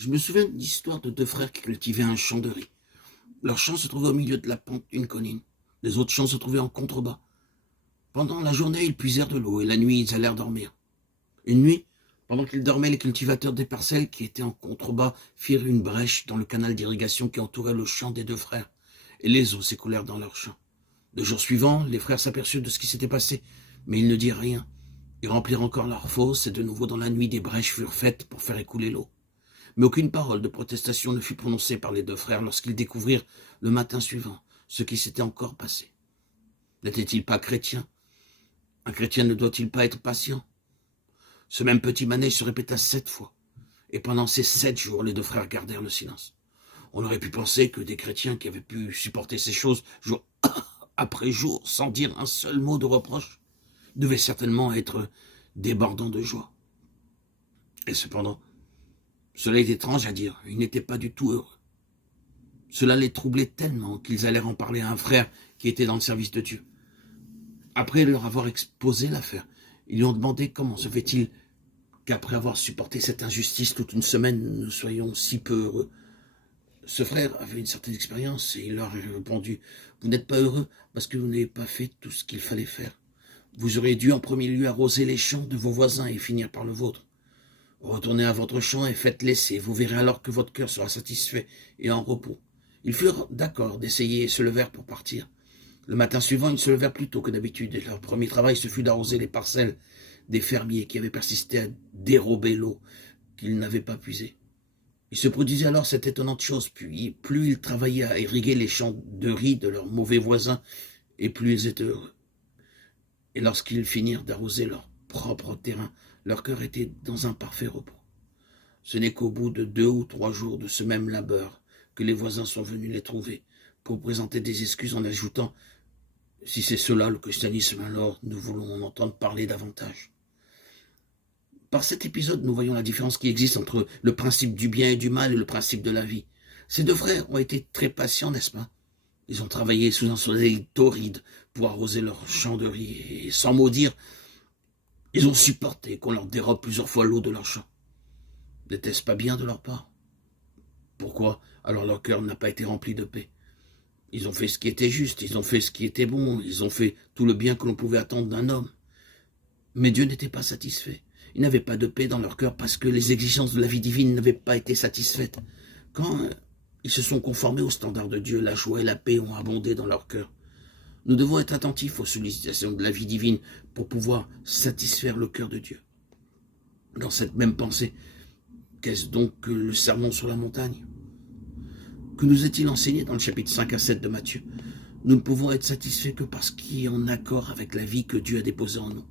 Je me souviens d'une histoire de deux frères qui cultivaient un champ de riz. Leur champ se trouvait au milieu de la pente d'une colline. Les autres champs se trouvaient en contrebas. Pendant la journée, ils puisèrent de l'eau et la nuit, ils allèrent dormir. Une nuit, pendant qu'ils dormaient, les cultivateurs des parcelles qui étaient en contrebas firent une brèche dans le canal d'irrigation qui entourait le champ des deux frères, et les eaux s'écoulèrent dans leur champ. Le jour suivant, les frères s'aperçurent de ce qui s'était passé, mais ils ne dirent rien. Ils remplirent encore leur fosse, et de nouveau dans la nuit, des brèches furent faites pour faire écouler l'eau. Mais aucune parole de protestation ne fut prononcée par les deux frères lorsqu'ils découvrirent, le matin suivant, ce qui s'était encore passé. N'étaient-ils pas chrétiens? Un chrétien ne doit-il pas être patient? Ce même petit manège se répéta 7 fois, et pendant ces 7 jours, les deux frères gardèrent le silence. On aurait pu penser que des chrétiens qui avaient pu supporter ces choses jour après jour, sans dire un seul mot de reproche, devaient certainement être débordants de joie. Et cependant, cela est étrange à dire, ils n'étaient pas du tout heureux. Cela les troublait tellement qu'ils allèrent en parler à un frère qui était dans le service de Dieu. Après leur avoir exposé l'affaire, ils lui ont demandé comment se fait-il qu'après avoir supporté cette injustice toute une semaine, nous soyons si peu heureux. Ce frère avait une certaine expérience et il leur a répondu « Vous n'êtes pas heureux parce que vous n'avez pas fait tout ce qu'il fallait faire. Vous auriez dû en premier lieu arroser les champs de vos voisins et finir par le vôtre. Retournez à votre champ et faites l'essai, vous verrez alors que votre cœur sera satisfait et en repos. » Ils furent d'accord d'essayer et se levèrent pour partir. Le matin suivant, ils se levèrent plus tôt que d'habitude et leur premier travail se fut d'arroser les parcelles des fermiers qui avaient persisté à dérober l'eau qu'ils n'avaient pas puisée. Il se produisit alors cette étonnante chose, puis plus ils travaillaient à irriguer les champs de riz de leurs mauvais voisins, et plus ils étaient heureux. Et lorsqu'ils finirent d'arroser leur propre terrain, leur cœur était dans un parfait repos. Ce n'est qu'au bout de 2 ou 3 jours de ce même labeur que les voisins sont venus les trouver pour présenter des excuses en ajoutant « Si c'est cela le christianisme, alors nous voulons en entendre parler davantage. » Par cet épisode, nous voyons la différence qui existe entre le principe du bien et du mal et le principe de la vie. Ces deux frères ont été très patients, n'est-ce pas? Ils ont travaillé sous un soleil torride pour arroser leur champ de riz et, sans mot dire, ils ont supporté qu'on leur dérobe plusieurs fois l'eau de leur champ. N'était-ce pas bien de leur part? Pourquoi alors leur cœur n'a pas été rempli de paix? Ils ont fait ce qui était juste, ils ont fait ce qui était bon, ils ont fait tout le bien que l'on pouvait attendre d'un homme. Mais Dieu n'était pas satisfait. Ils n'avaient pas de paix dans leur cœur parce que les exigences de la vie divine n'avaient pas été satisfaites. Quand ils se sont conformés aux standards de Dieu, la joie et la paix ont abondé dans leur cœur. Nous devons être attentifs aux sollicitations de la vie divine pour pouvoir satisfaire le cœur de Dieu. Dans cette même pensée, qu'est-ce donc que le sermon sur la montagne? Que nous est-il enseigné dans le chapitre 5 à 7 de Matthieu? Nous ne pouvons être satisfaits que parce qu'il est en accord avec la vie que Dieu a déposée en nous.